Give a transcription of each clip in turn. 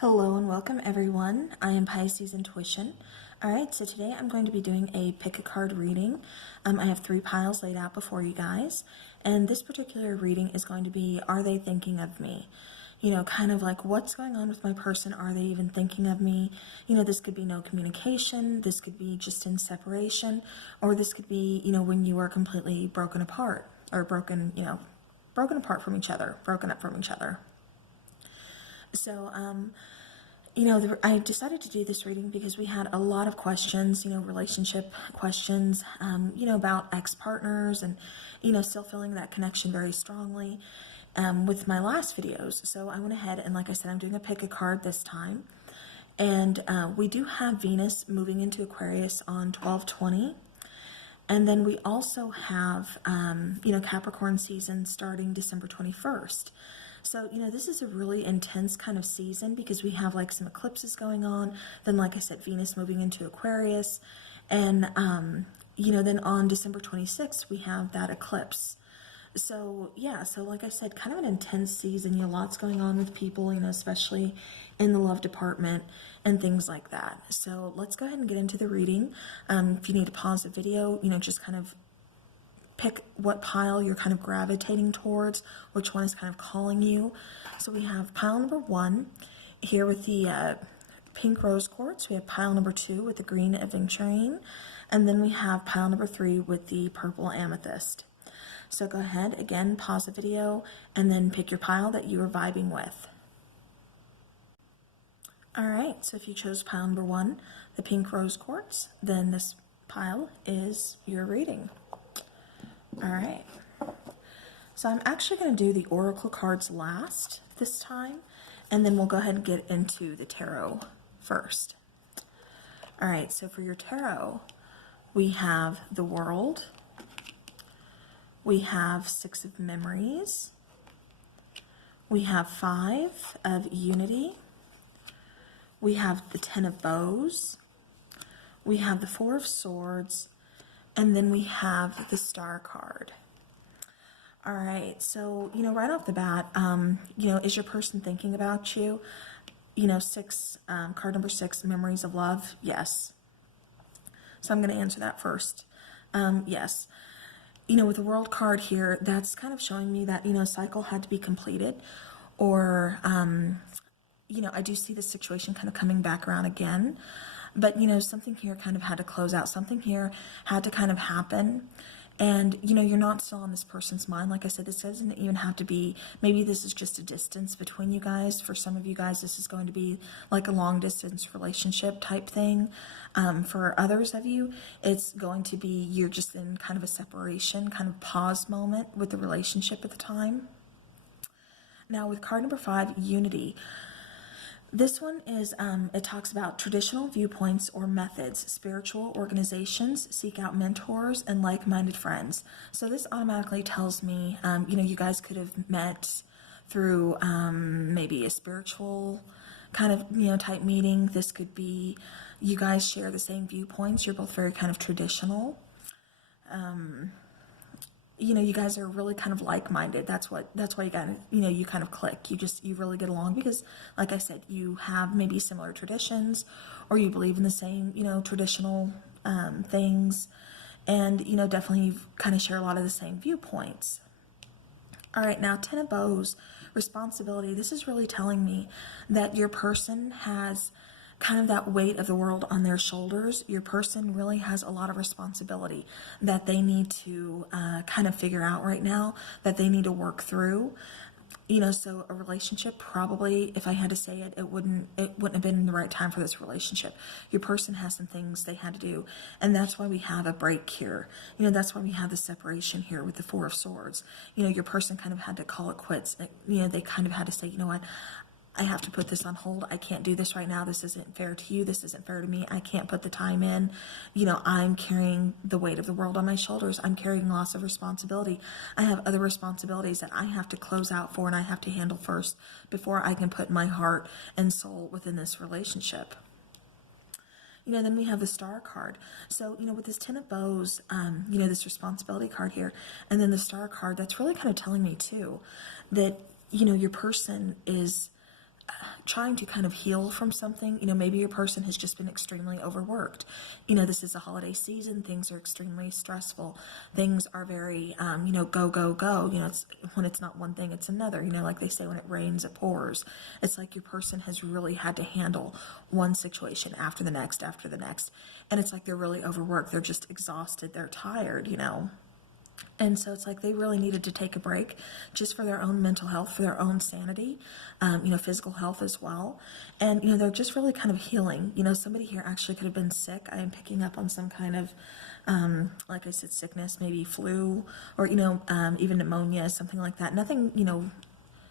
Hello and welcome everyone. I am Pisces Intuition. Alright, so today I'm going to be doing a pick a card reading. I have 3 piles laid out before you guys, and this particular reading is going to be, are they thinking of me? You know, kind of like what's going on with my person? Are they even thinking of me? You know, this could be no communication, this could be just in separation, or this could be, you know, when you are completely broken apart, or broken apart from each other, broken up from each other. So, I decided to do this reading because we had a lot of questions, relationship questions, about ex-partners and, still feeling that connection very strongly with my last videos. So I went ahead and, like I said, I'm doing a pick a card this time. And we do have Venus moving into Aquarius on 12/20. And then we also have, Capricorn season starting December 21st. So, this is a really intense kind of season because we have like some eclipses going on. Then, like I said, Venus moving into Aquarius. And, then on December 26th, we have that eclipse. So, yeah, so like I said, kind of an intense season. Lots going on with people, especially in the love department and things like that. So let's go ahead and get into the reading. If you need to pause the video, just kind of pick what pile you're kind of gravitating towards, which one is kind of calling you. So we have pile number 1 here with the pink rose quartz. We have pile number 2 with the green aventurine. And then we have pile number 3 with the purple amethyst. So go ahead, again, pause the video, and then pick your pile that you are vibing with. Alright, so if you chose pile number 1, the pink rose quartz, then this pile is your reading. Alright, so I'm actually going to do the oracle cards last this time, and then we'll go ahead and get into the tarot first. Alright, so for your tarot, we have the World, we have 6 of Memories, we have 5 of Unity, we have the 10 of Bows, we have the 4 of Swords, and then we have the Star card. All right, so, right off the bat, is your person thinking about you? Card number 6, Memories of Love, yes. So I'm going to answer that first. Yes. With the World card here, that's kind of showing me that, a cycle had to be completed, or, I do see the situation kind of coming back around again. But, something here kind of had to close out. Something here had to kind of happen. And, you're not still on this person's mind. Like I said, this doesn't even have to be, maybe this is just a distance between you guys. For some of you guys, this is going to be like a long distance relationship type thing. For others of you, it's going to be, you're just in kind of a separation, kind of pause moment with the relationship at the time. Now with card number 5, Unity. This one is, it talks about traditional viewpoints or methods. Spiritual organizations seek out mentors and like-minded friends. So this automatically tells me, you guys could have met through maybe a spiritual kind of, type meeting. This could be you guys share the same viewpoints. You're both very kind of traditional. You guys are really kind of like-minded. That's why you got, you kind of click. You really get along because, like I said, you have maybe similar traditions, or you believe in the same, traditional things, and, definitely you kind of share a lot of the same viewpoints. All right, now 10 of Bows, responsibility. This is really telling me that your person has kind of that weight of the world on their shoulders. Your person really has a lot of responsibility that they need to kind of figure out right now, that they need to work through. So a relationship, probably, if I had to say it, it wouldn't have been the right time for this relationship. Your person has some things they had to do, and that's why we have a break here. That's why we have the separation here with the 4 of Swords. Your person kind of had to call it quits. They kind of had to say, you know what, I have to put this on hold. I can't do this right now. This isn't fair to you. This isn't fair to me. I can't put the time in. I'm carrying the weight of the world on my shoulders. I'm carrying lots of responsibility. I have other responsibilities that I have to close out for and I have to handle first before I can put my heart and soul within this relationship. Then we have the Star card. So, with this 10 of Bows, this responsibility card here, and then the Star card, that's really kind of telling me too that, your person is trying to kind of heal from something. Maybe your person has just been extremely overworked. This is a holiday season. Things are extremely stressful. Things are very, go, go, go. When it's not one thing, it's another. Like they say, when it rains, it pours. It's like your person has really had to handle one situation after the next, And it's like they're really overworked. They're just exhausted. They're tired, And so it's like they really needed to take a break just for their own mental health, for their own sanity, physical health as well. And, they're just really kind of healing. Somebody here actually could have been sick. I am picking up on some kind of, like I said, sickness, maybe flu or, even pneumonia, something like that. Nothing,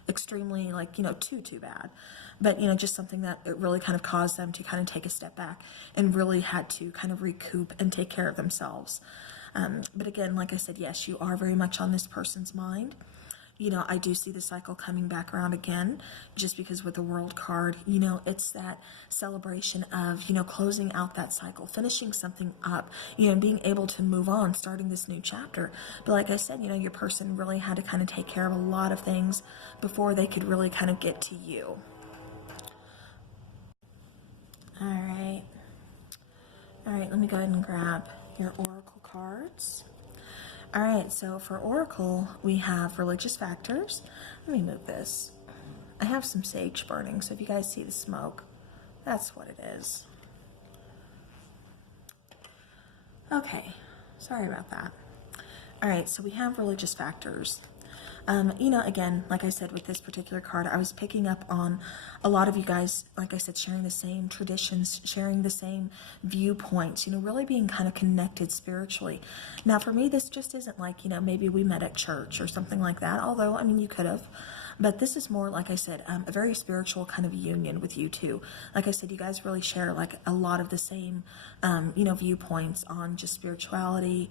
extremely like, too bad. But, just something that it really kind of caused them to kind of take a step back and really had to kind of recoup and take care of themselves. But again, like I said, yes, you are very much on this person's mind. I do see the cycle coming back around again, just because with the World card, it's that celebration of, closing out that cycle, finishing something up, being able to move on, starting this new chapter. But like I said, your person really had to kind of take care of a lot of things before they could really kind of get to you. All right, let me go ahead and grab your oracle cards. All right, so for oracle, we have religious factors. Let me move this. I have some sage burning, so if you guys see the smoke, that's what it is. Okay, sorry about that. All right, so we have religious factors. Again, like I said, with this particular card, I was picking up on a lot of you guys, like I said, sharing the same traditions, sharing the same viewpoints, really being kind of connected spiritually. Now, for me, this just isn't like, maybe we met at church or something like that, although, you could have. But this is more, like I said, a very spiritual kind of union with you two. Like I said, you guys really share like a lot of the same, viewpoints on just spirituality,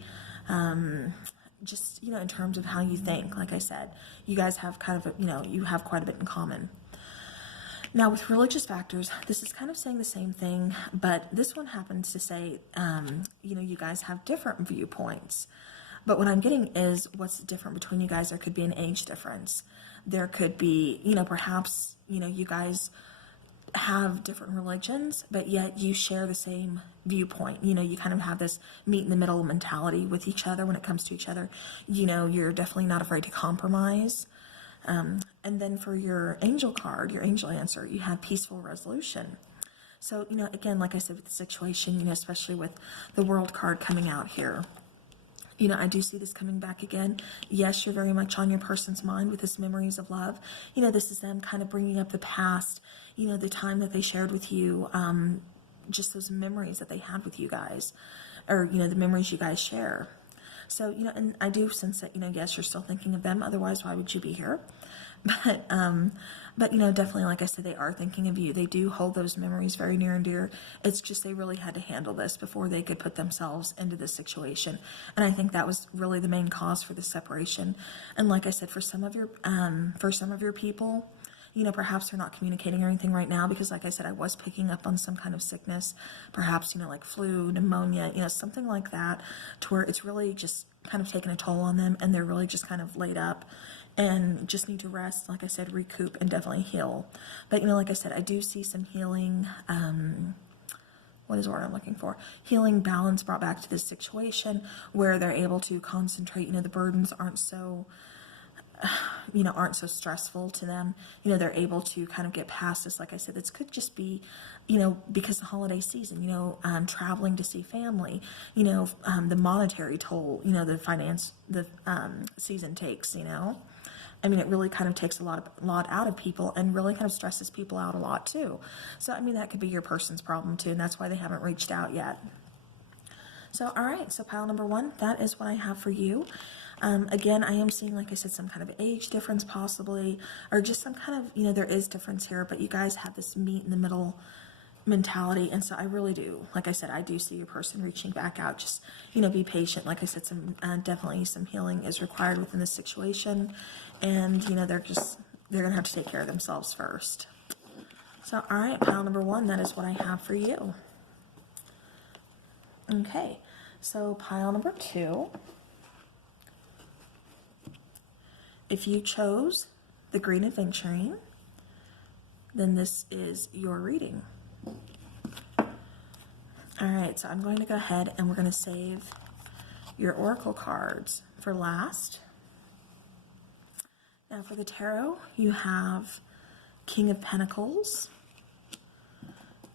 just, in terms of how you think. Like I said, you guys have kind of, you have quite a bit in common. Now, with religious factors, this is kind of saying the same thing, but this one happens to say, you guys have different viewpoints. But what I'm getting is what's different between you guys. There could be an age difference. There could be, perhaps, you guys have different religions, but yet you share the same viewpoint. You kind of have this meet in the middle mentality with each other when it comes to each other. You're definitely not afraid to compromise. And then for your angel card, your angel answer, you have peaceful resolution. So, again, like I said, with the situation, especially with the World card coming out here, I do see this coming back again. Yes, you're very much on your person's mind with this memories of love. This is them kind of bringing up the past, the time that they shared with you, just those memories that they had with you guys, or, the memories you guys share. So, and I do sense that, yes, you're still thinking of them. Otherwise, why would you be here? But, definitely, like I said, they are thinking of you. They do hold those memories very near and dear. It's just they really had to handle this before they could put themselves into this situation. And I think that was really the main cause for the separation. And like I said, for some of your people, perhaps they're not communicating or anything right now because, like I said, I was picking up on some kind of sickness, perhaps, like flu, pneumonia, something like that, to where it's really just kind of taken a toll on them and they're really just kind of laid up and just need to rest, like I said, recoup and definitely heal. But, like I said, I do see some healing, what is the word I'm looking for? Healing balance brought back to this situation where they're able to concentrate, the burdens aren't so stressful to them. They're able to kind of get past this. Like I said, this could just be, because the holiday season, traveling to see family, the monetary toll, the season takes, it really kind of takes a lot out of people and really kind of stresses people out a lot too. So, that could be your person's problem too, and that's why they haven't reached out yet. So, all right, so pile number 1, that is what I have for you. Again, I am seeing, like I said, some kind of age difference possibly, or just some kind of, there is difference here, but you guys have this meet in the middle mentality. And so I really do, like I said, I do see your person reaching back out. Just, be patient. Like I said, definitely some healing is required within this situation. And, they're going to have to take care of themselves first. So, all right, pile number 1, that is what I have for you. Okay, so pile number 2. If you chose the Green Adventuring, then this is your reading. All right, so I'm going to go ahead and we're going to save your oracle cards for last. Now for the tarot, you have King of Pentacles,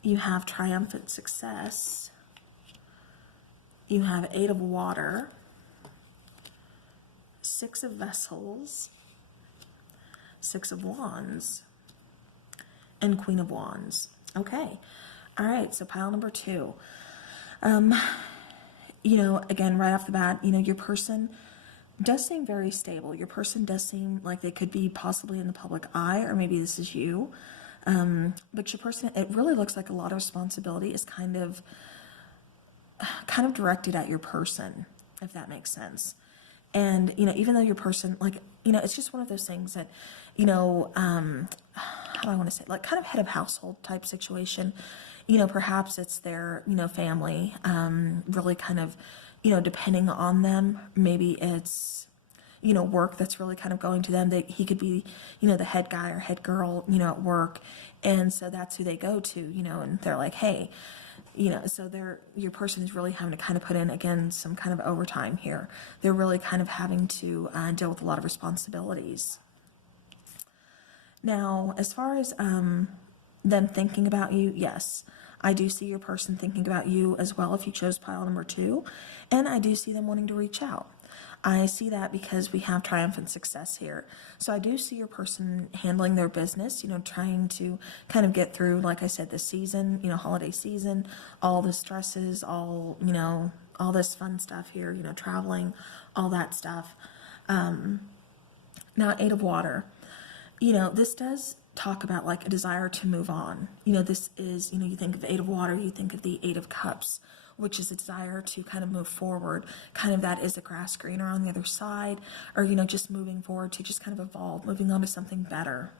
you have Triumphant Success, you have Eight of Water, Six of Vessels, Six of Wands, and Queen of Wands. Okay, all right, so pile number 2. You know, again, right off the bat, you know, your person does seem very stable. Your person does seem like they could be possibly in the public eye, or maybe this is you. But your person, it really looks like a lot of responsibility is kind of directed at your person, if that makes sense. And, you know, even though your person, like, you know, it's just one of those things that, you know, how do I want to say, like kind of head of household type situation. You know, perhaps it's their, you know, family, really kind of, you know, depending on them. Maybe it's, you know, work that's really kind of going to them. He could be, you know, the head guy or head girl, you know, at work. And so that's who they go to, you know, and they're like, hey, you know, so your person is really having to kind of put in, again, some kind of overtime here. They're really kind of having to deal with a lot of responsibilities. Now, as far as them thinking about you, yes, I do see your person thinking about you as well if you chose pile number 2, and I do see them wanting to reach out. I see that because we have Triumphant Success here. So I do see your person handling their business, you know, trying to kind of get through, like I said, the season, you know, holiday season, all the stresses, all, you know, all this fun stuff here, you know, traveling, all that stuff. Now, Eight of Water. You know, this does talk about like a desire to move on. You know, this is, you know, you think of Eight of Water, you think of the Eight of Cups, which is a desire to kind of move forward. Kind of that is the grass greener on the other side, or, you know, just moving forward to just kind of evolve, moving on to something better.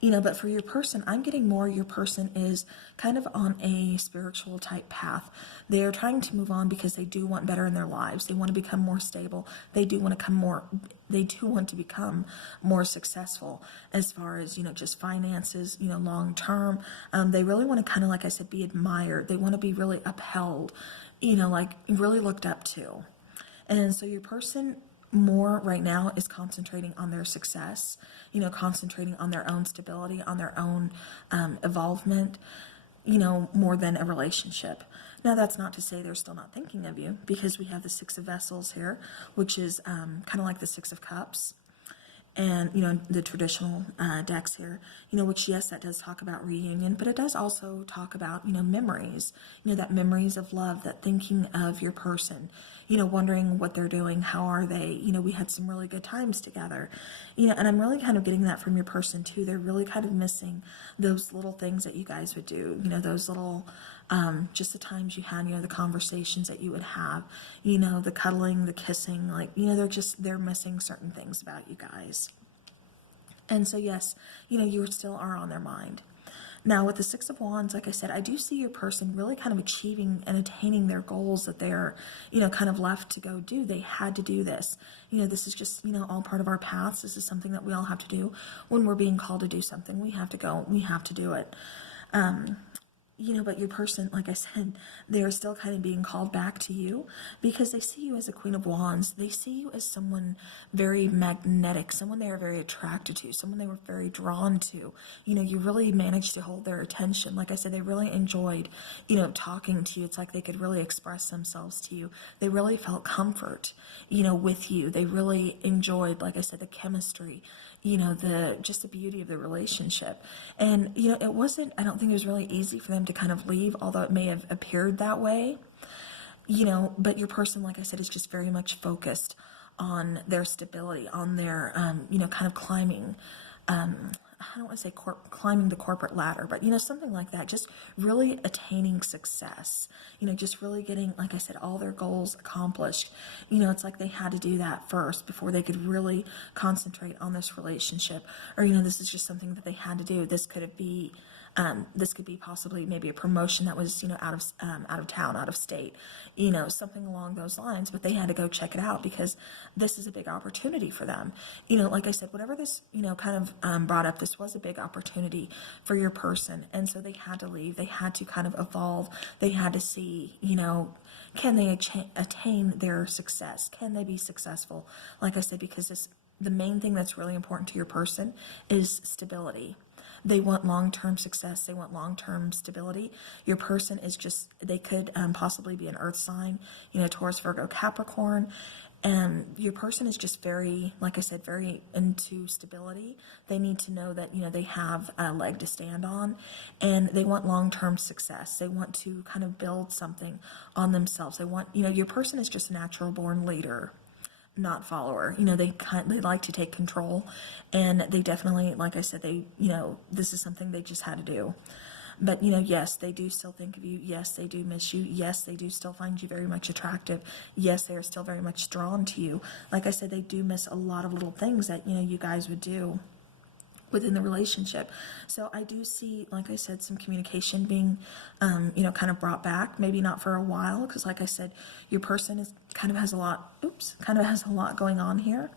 You know, but for your person, I'm getting more your person is kind of on a spiritual type path. They're trying to move on because they do want better in their lives. They want to become more stable. They do want to become more successful as far as, you know, just finances, you know, long term. They really want to kind of, like I said, be admired. They want to be really upheld, you know, like really looked up to. And so your person more right now is concentrating on their success, you know, concentrating on their own stability, on their own evolvement, you know, more than a relationship. Now, that's not to say they're still not thinking of you, because we have the Six of Vessels here, which is kind of like the Six of Cups. And, you know, the traditional decks here, you know, which, yes, that does talk about reunion, but it does also talk about, you know, memories, you know, that memories of love, that thinking of your person, you know, wondering what they're doing, how are they, you know, we had some really good times together, you know, and I'm really kind of getting that from your person too. They're really kind of missing those little things that you guys would do, you know, those little, just the times you had, you know, the conversations that you would have, you know, the cuddling, the kissing, like, you know, they're missing certain things about you guys. And so, yes, you know, you still are on their mind. Now, with the Six of Wands, like I said, I do see your person really kind of achieving and attaining their goals that they're, you know, kind of left to go do. They had to do this. You know, this is just, you know, all part of our paths. This is something that we all have to do. When we're being called to do something, we have to go. We have to do it. You know, but your person, like I said, they're still kind of being called back to you because they see you as a Queen of Wands. They see you as someone very magnetic, someone they are very attracted to, someone they were very drawn to. You know, you really managed to hold their attention. Like I said, they really enjoyed, you know, talking to you. It's like they could really express themselves to you. They really felt comfort, you know, with you. They really enjoyed, like I said, the chemistry, you know, just the beauty of the relationship. And, you know, I don't think it was really easy for them to kind of leave, although it may have appeared that way, you know, but your person, like I said, is just very much focused on their stability, on their, you know, kind of climbing, I don't want to say climbing the corporate ladder, but, you know, something like that, just really attaining success, you know, just really getting, like I said, all their goals accomplished. You know, it's like they had to do that first before they could really concentrate on this relationship, or, you know, this is just something that they had to do. This could be, This could be possibly maybe a promotion that was, out of town, out of state, something along those lines, but they had to go check it out because this is a big opportunity for them. Like I said, whatever this, kind of brought up, this was a big opportunity for your person. And so they had to leave. They had to kind of evolve. They had to see, can they attain their success? Can they be successful? Like I said, because the main thing that's really important to your person is stability. They want long-term success. They want long-term stability. Your person is just, they could possibly be an earth sign, Taurus, Virgo, Capricorn. And your person is just very, like I said, very into stability. They need to know that, they have a leg to stand on, and they want long-term success. They want to kind of build something on themselves. They want, your person is just a natural born leader, not follower. They like to take control, and they definitely, like I said, this is something they just had to do. But, yes, they do still think of you. Yes, they do miss you. Yes, they do still find you very much attractive. Yes, they are still very much drawn to you. Like I said, they do miss a lot of little things that, you guys would do within the relationship. So I do see, like I said, some communication being, kind of brought back, maybe not for a while, because like I said, your person kind of has a lot going on here.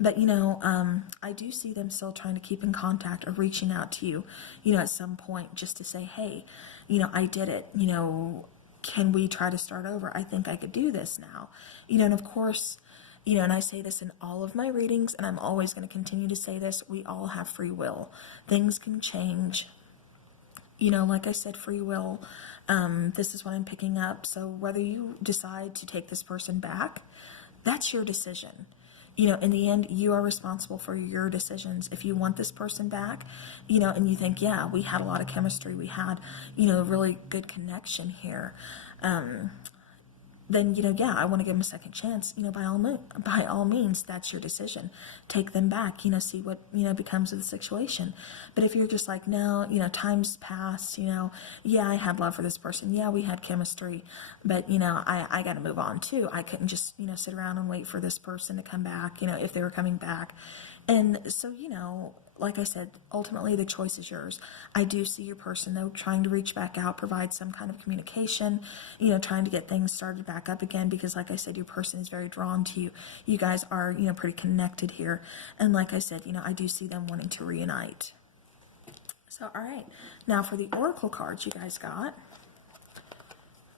But, I do see them still trying to keep in contact or reaching out to you, at some point just to say, hey, I did it, can we try to start over? I think I could do this now, and of course, and I say this in all of my readings, and I'm always going to continue to say this, we all have free will. Things can change. Like I said, free will, this is what I'm picking up. So whether you decide to take this person back, that's your decision. In the end, you are responsible for your decisions. If you want this person back, and you think, yeah, we had a lot of chemistry, we had, a really good connection here, then, yeah, I want to give them a second chance, by all means, that's your decision. Take them back, see what, becomes of the situation. But if you're just like, no, time's passed, yeah, I had love for this person. Yeah, we had chemistry, but, I got to move on too. I couldn't just, sit around and wait for this person to come back, if they were coming back. And so, like I said, ultimately the choice is yours. I do see your person, though, trying to reach back out, provide some kind of communication, trying to get things started back up again, because like I said, your person is very drawn to you. You guys are, pretty connected here. And like I said, I do see them wanting to reunite. So, all right. Now for the oracle cards you guys got.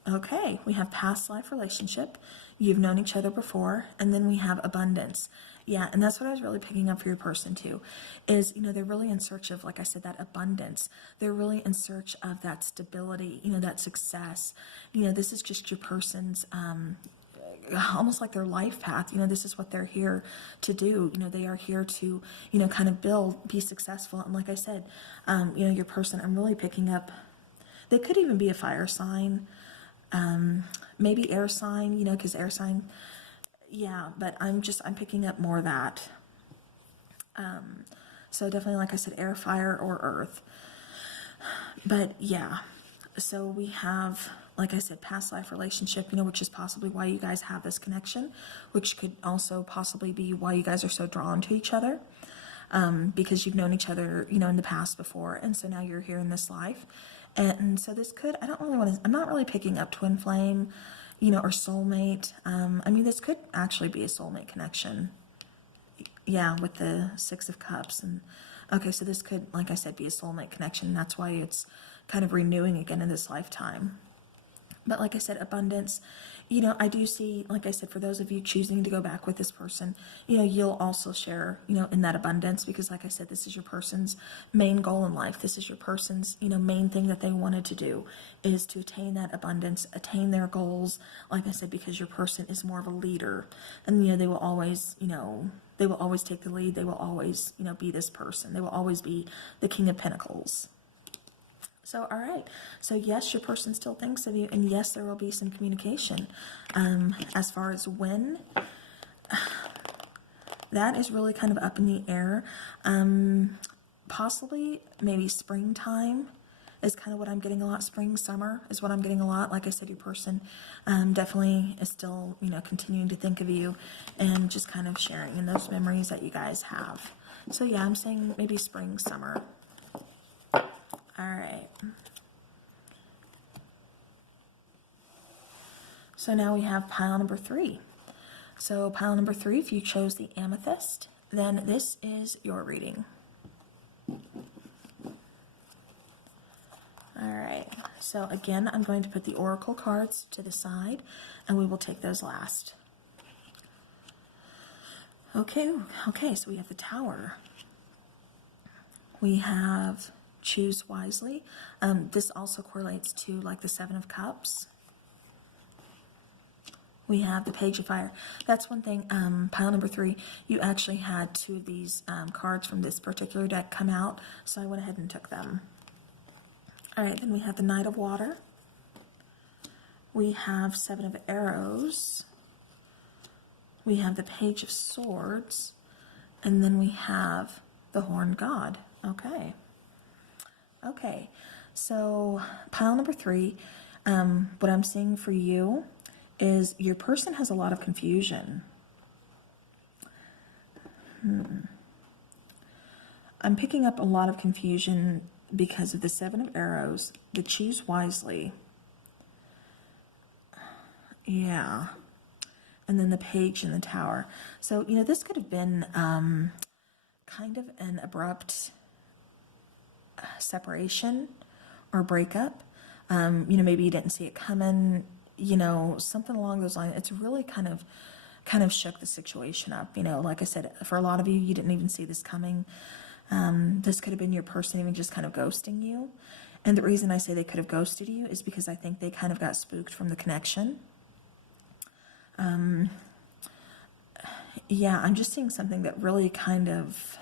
Okay, we have past life relationship. You've known each other before. And then we have abundance. Yeah, and that's what I was really picking up for your person too, is, they're really in search of, like I said, that abundance. They're really in search of that stability, that success. This is just your person's, almost like their life path. This is what they're here to do. They are here to, kind of be successful. And like I said, your person, I'm really picking up, they could even be a fire sign, maybe air sign, because air sign, yeah, but I'm picking up more of that. So definitely, like I said, air, fire, or earth. But yeah, so we have, like I said, past life relationship, which is possibly why you guys have this connection, which could also possibly be why you guys are so drawn to each other, because you've known each other, in the past before, and so now you're here in this life. And so this could, I'm not really picking up twin flame, or soulmate. This could actually be a soulmate connection. Yeah, with the Six of Cups. And okay, so this could, like I said, be a soulmate connection. That's why it's kind of renewing again in this lifetime. But like I said, abundance, I do see, like I said, for those of you choosing to go back with this person, you'll also share, in that abundance, because like I said, this is your person's main goal in life. This is your person's, main thing that they wanted to do, is to attain that abundance, attain their goals. Like I said, because your person is more of a leader, and, they will always, they will always take the lead. They will always, be this person. They will always be the King of Pentacles. So, all right. So, yes, your person still thinks of you, and yes, there will be some communication. As far as when, that is really kind of up in the air. Possibly, maybe springtime is kind of what I'm getting a lot. Spring, summer is what I'm getting a lot. Like I said, your person definitely is still, continuing to think of you and just kind of sharing in those memories that you guys have. So, yeah, I'm saying maybe spring, summer. All right. So now we have pile number 3. So pile number 3, if you chose the amethyst, then this is your reading. All right, so again, I'm going to put the oracle cards to the side, and we will take those last. Okay, so we have the Tower. We have choose wisely. This also correlates to like the Seven of Cups. We have the Page of Fire. That's one thing, pile number 3, you actually had 2 of these cards from this particular deck come out, so I went ahead and took them. All right, then we have the Knight of Water. We have 7 of Arrows. We have the Page of Swords. And then we have the Horned God. Okay. Okay, so pile number 3, what I'm seeing for you is your person has a lot of confusion. I'm picking up a lot of confusion because of the 7 of Arrows, the choose wisely. Yeah. And then the Page and the Tower. So, you know, this could have been kind of an abrupt separation or breakup. You know, maybe you didn't see it coming, you know, something along those lines. It's really kind of shook the situation up. You know, like I said, for a lot of you, you didn't even see this coming. This could have been your person even just kind of ghosting you. And the reason I say they could have ghosted you is because I think they kind of got spooked from the connection. Yeah, I'm just seeing something that really kind of,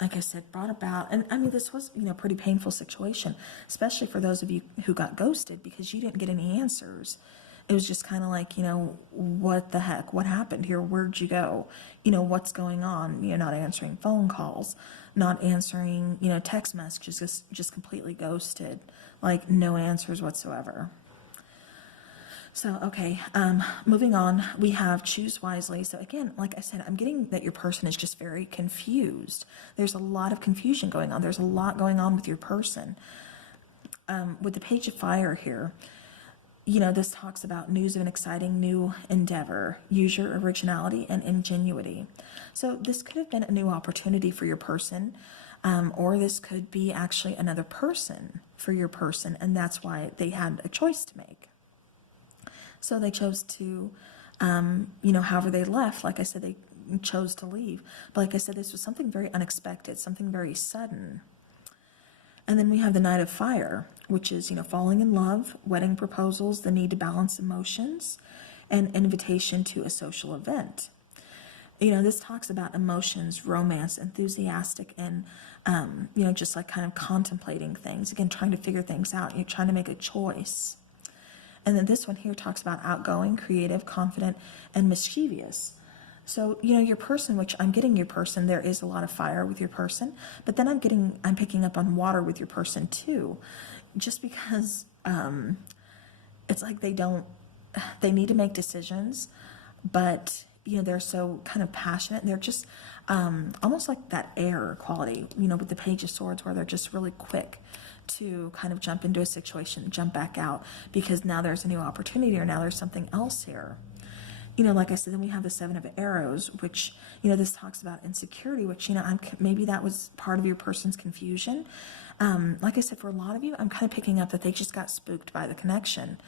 like I said, brought about, and I mean, this was, you know, a pretty painful situation, especially for those of you who got ghosted because you didn't get any answers. It was just kind of like, you know, what the heck? What happened here? Where'd you go? You know, what's going on? You're not answering phone calls, not answering, you know, text messages, just completely ghosted, like no answers whatsoever. So, okay, moving on, we have choose wisely. So again, like I said, I'm getting that your person is just very confused. There's a lot of confusion going on. There's a lot going on with your person. With the Page of Fire here, you know, this talks about news of an exciting new endeavor. Use your originality and ingenuity. So this could have been a new opportunity for your person, or this could be actually another person for your person, and that's why they had a choice to make. So they chose to, you know, however they left, like I said, they chose to leave. But like I said, this was something very unexpected, something very sudden. And then we have the Knight of Fire, which is, you know, falling in love, wedding proposals, the need to balance emotions, and invitation to a social event. You know, this talks about emotions, romance, enthusiastic, and, you know, just like kind of contemplating things. Again, trying to figure things out. You're trying to make a choice. And then this one here talks about outgoing, creative, confident, and mischievous. So, you know, your person, which I'm getting your person, there is a lot of fire with your person, but then I'm picking up on water with your person too, just because it's like they need to make decisions, but, you know, they're so kind of passionate, and they're just almost like that air quality, you know, with the Page of Swords, where they're just really quick to kind of jump into a situation, jump back out, because now there's a new opportunity, or now there's something else here. You know, like I said, then we have the 7 of Arrows, which, you know, this talks about insecurity, which, you know, maybe that was part of your person's confusion. Like I said, for a lot of you, I'm kind of picking up that they just got spooked by the connection.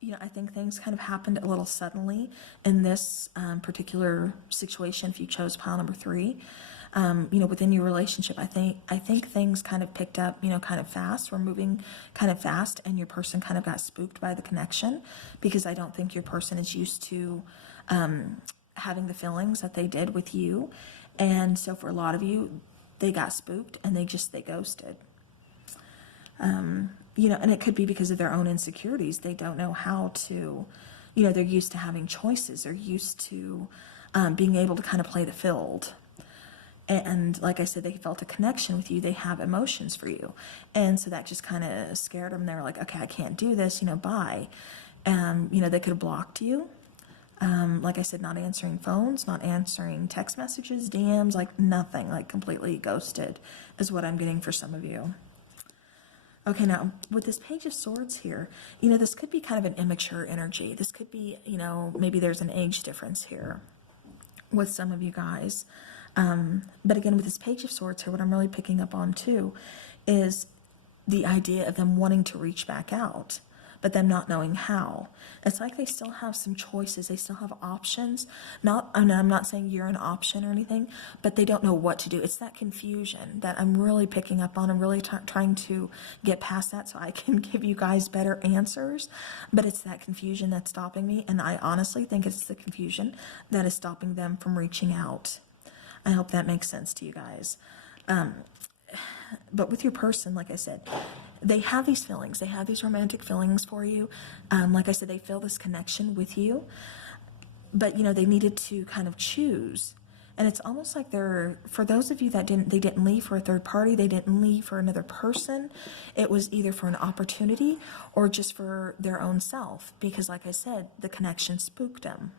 You know, I think things kind of happened a little suddenly in this particular situation, if you chose pile number 3. You know, within your relationship, I think things kind of picked up, you know, kind of fast. We're moving kind of fast, and your person kind of got spooked by the connection, because I don't think your person is used to having the feelings that they did with you. And so for a lot of you, they got spooked and they ghosted. You know, and it could be because of their own insecurities. They don't know how to, you know, they're used to having choices. They're used to being able to kind of play the field. And like I said, they felt a connection with you. They have emotions for you. And so that just kind of scared them. They were like, okay, I can't do this, you know, bye. You know, they could have blocked you. Like I said, not answering phones, not answering text messages, DMs, like nothing, like completely ghosted is what I'm getting for some of you. Okay, now with this Page of Swords here, this could be kind of an immature energy. This could be, maybe there's an age difference here with some of you guys. But again, with this Page of Swords here, what I'm really picking up on too is the idea of them wanting to reach back out, but them not knowing how. It's like they still have some choices. They still have options. I'm not saying you're an option or anything, but they don't know what to do. It's that confusion that I'm really picking up on. I'm really trying to get past that so I can give you guys better answers. But it's that confusion that's stopping me. And I honestly think it's the confusion that is stopping them from reaching out. I hope that makes sense to you guys. But with your person, like I said, they have these feelings. They have these romantic feelings for you. Like I said, they feel this connection with you. But, they needed to kind of choose. And it's almost like for those of you that they didn't leave for a third party, they didn't leave for another person. It was either for an opportunity or just for their own self. Because, like I said, the connection spooked them.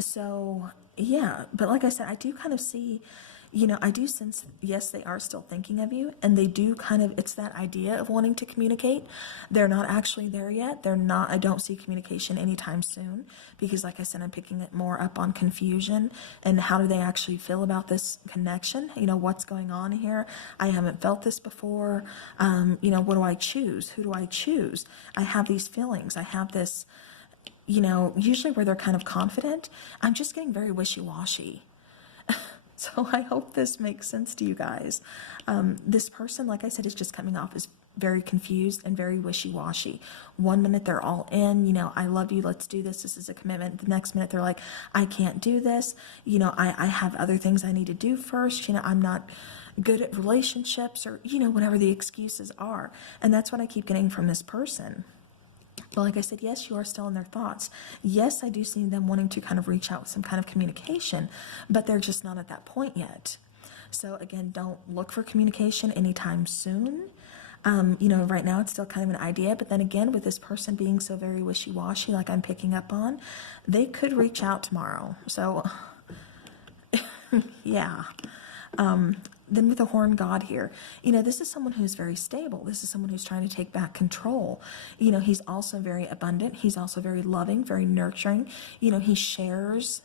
So, yeah. But like I said, I do kind of see... I do sense, yes, they are still thinking of you, and they do it's that idea of wanting to communicate. They're not actually there yet. I don't see communication anytime soon, because like I said, I'm picking it more up on confusion and how do they actually feel about this connection? What's going on here? I haven't felt this before. What do I choose? Who do I choose? I have these feelings. I have this, usually where they're kind of confident. I'm just getting very wishy-washy. So I hope this makes sense to you guys. This person, like I said, is just coming off as very confused and very wishy-washy. One minute they're all in, I love you, let's do this, this is a commitment. The next minute they're like, I can't do this. I have other things I need to do first. I'm not good at relationships or, whatever the excuses are. And that's what I keep getting from this person. But like I said, yes, you are still in their thoughts. Yes, I do see them wanting to kind of reach out with some kind of communication, but they're just not at that point yet. So again, don't look for communication anytime soon. Right now it's still kind of an idea, but then again, with this person being so very wishy-washy, like I'm picking up on, they could reach out tomorrow. So, yeah. Then with the Horn God here, this is someone who's very stable. This is someone who's trying to take back control. He's also very abundant. He's also very loving, very nurturing. He shares,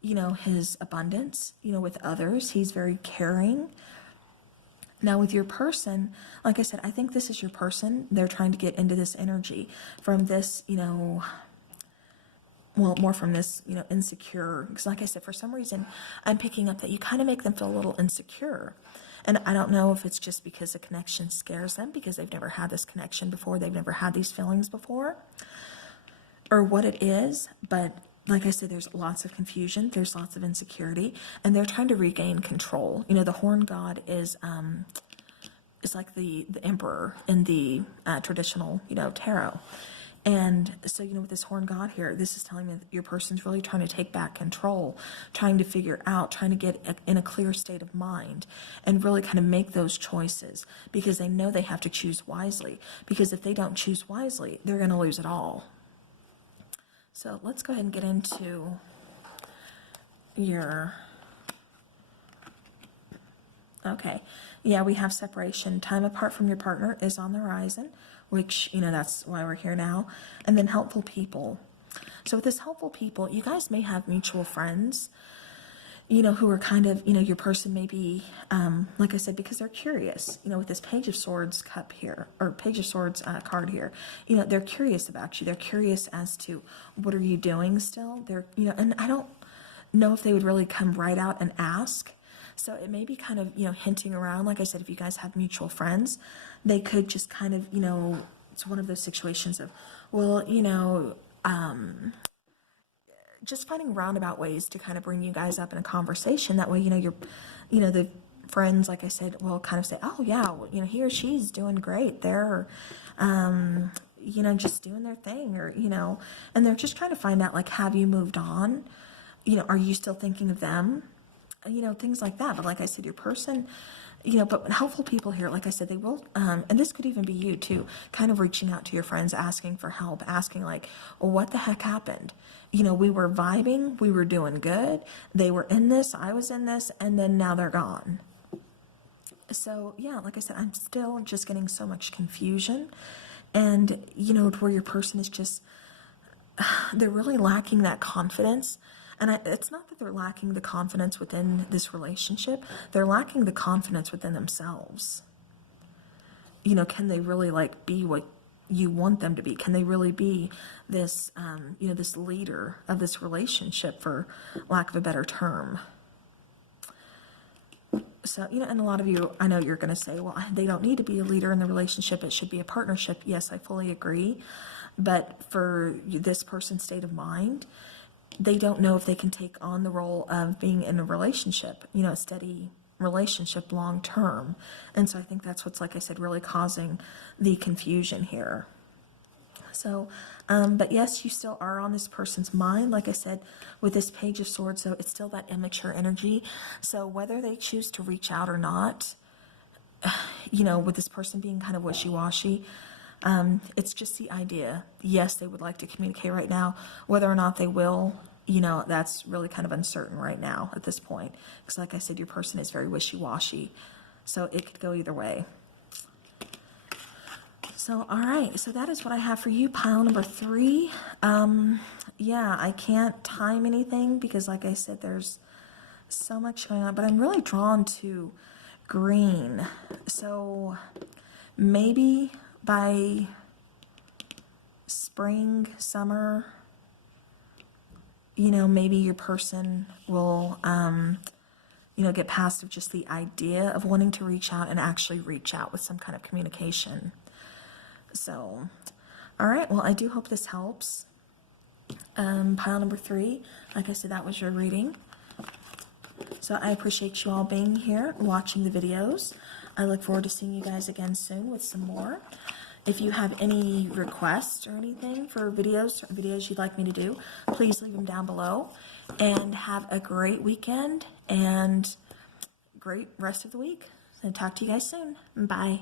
his abundance, with others. He's very caring. Now with your person, like I said, I think this is your person. They're trying to get into this energy from this, more from this, insecure, because like I said, for some reason, I'm picking up that you kind of make them feel a little insecure. And I don't know if it's just because the connection scares them, because they've never had this connection before, they've never had these feelings before, or what it is, but like I said, there's lots of confusion, there's lots of insecurity, and they're trying to regain control. The Horn God is like the emperor in the traditional, tarot. And so, with this Horn God here, this is telling me that your person's really trying to take back control, trying to figure out, trying to get in a clear state of mind and really kind of make those choices, because they know they have to choose wisely, because if they don't choose wisely, they're going to lose it all. So let's go ahead and get into your... Okay. Yeah, we have separation. Time apart from your partner is on the horizon, which, that's why we're here now. And then helpful people. So with this helpful people, you guys may have mutual friends, who are kind of, your person may be, like I said, because they're curious, with this Page of Swords cup here, or Page of Swords card here, they're curious about you. They're curious as to what are you doing still. They're, and I don't know if they would really come right out and ask. So it may be kind of, hinting around. Like I said, if you guys have mutual friends, they could just kind of, it's one of those situations of, well, just finding roundabout ways to kind of bring you guys up in a conversation. That way, you're, the friends, like I said, will kind of say, oh yeah, he or she's doing great. They're, just doing their thing, or, and they're just trying to find out, like, have you moved on? Are you still thinking of them? Things like that. But like I said, your person, but helpful people here, like I said, they will, and this could even be you too, kind of reaching out to your friends, asking for help, asking like, well, what the heck happened? We were vibing, we were doing good, they were in this, I was in this, and then now they're gone. So yeah, like I said, I'm still just getting so much confusion, and to where your person is just, they're really lacking that confidence. And it's not that they're lacking the confidence within this relationship, they're lacking the confidence within themselves. Can they really like be what you want them to be? Can they really be this, this leader of this relationship, for lack of a better term? So, and a lot of you, I know you're going to say, well, they don't need to be a leader in the relationship. It should be a partnership. Yes, I fully agree. But for this person's state of mind, they don't know if they can take on the role of being in a relationship, a steady relationship long term. And so I think that's what's, like I said, really causing the confusion here. So, but yes, you still are on this person's mind. Like I said, with this Page of Swords, so it's still that immature energy. So whether they choose to reach out or not, with this person being kind of wishy-washy, it's just the idea. Yes, they would like to communicate right now. Whether or not they will, that's really kind of uncertain right now at this point. Because like I said, your person is very wishy-washy. So it could go either way. So, all right. So that is what I have for you, pile number 3. Yeah, I can't time anything because like I said, there's so much going on. But I'm really drawn to green. So maybe by spring, summer, maybe your person will, get past of just the idea of wanting to reach out and actually reach out with some kind of communication. So, all right. Well, I do hope this helps. Pile number 3, like I said, that was your reading. So I appreciate you all being here, watching the videos. I look forward to seeing you guys again soon with some more. If you have any requests or anything for videos you'd like me to do, please leave them down below. And have a great weekend and great rest of the week. And talk to you guys soon. Bye.